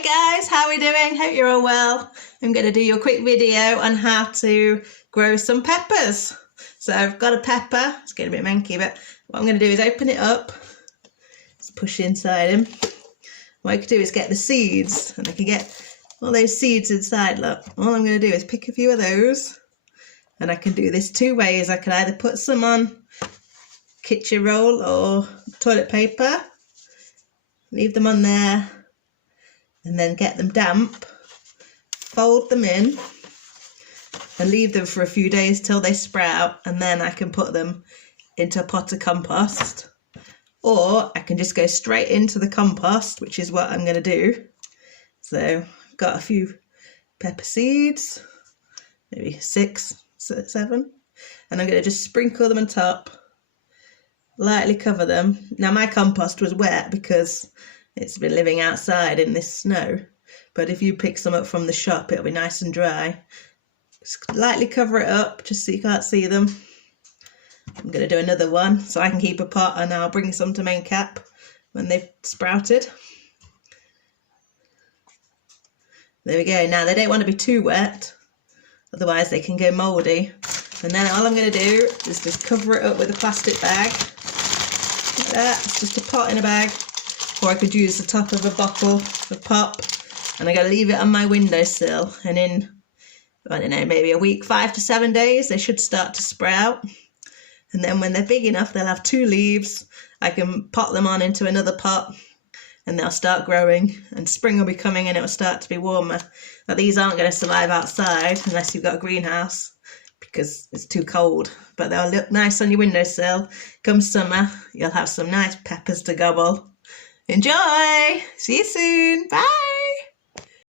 Hi guys, how are we doing? Hope you're all well. I'm going to do you a quick video on how to grow some peppers. So I've got a pepper, it's getting a bit manky, but what I'm going to do is open it up, just push inside him. What I could do is get the seeds, and I can get all those seeds inside. Look, all I'm going to do is pick a few of those, and I can do this two ways. I can either put some on kitchen roll or toilet paper, leave them on there, and then get them damp, fold them in and leave them for a few days till they sprout, and then I can put them into a pot of compost, or I can just go straight into the compost, which is what I'm going to do. So I've got a few pepper seeds, maybe 6, 7, and I'm going to just sprinkle them on top, lightly cover them. Now my compost was wet because it's been living outside in this snow, but if you pick some up from the shop, it'll be nice and dry. Just lightly cover it up just so you can't see them. I'm going to do another one so I can keep a pot, and I'll bring some to main cap when they've sprouted. There we go. Now they don't want to be too wet, otherwise they can go mouldy. And then all I'm going to do is just cover it up with a plastic bag like that. It's just a pot in a bag, or I could use the top of a bottle of pop, and I'm going to leave it on my windowsill, and in, I don't know, maybe a week, 5 to 7 days, they should start to sprout. And then when they're big enough, they'll have 2 leaves. I can pot them on into another pot and they'll start growing, and spring will be coming and it will start to be warmer. Now these aren't going to survive outside unless you've got a greenhouse because it's too cold, but they'll look nice on your windowsill. Come summer, you'll have some nice peppers to gobble. Enjoy! See you soon. Bye!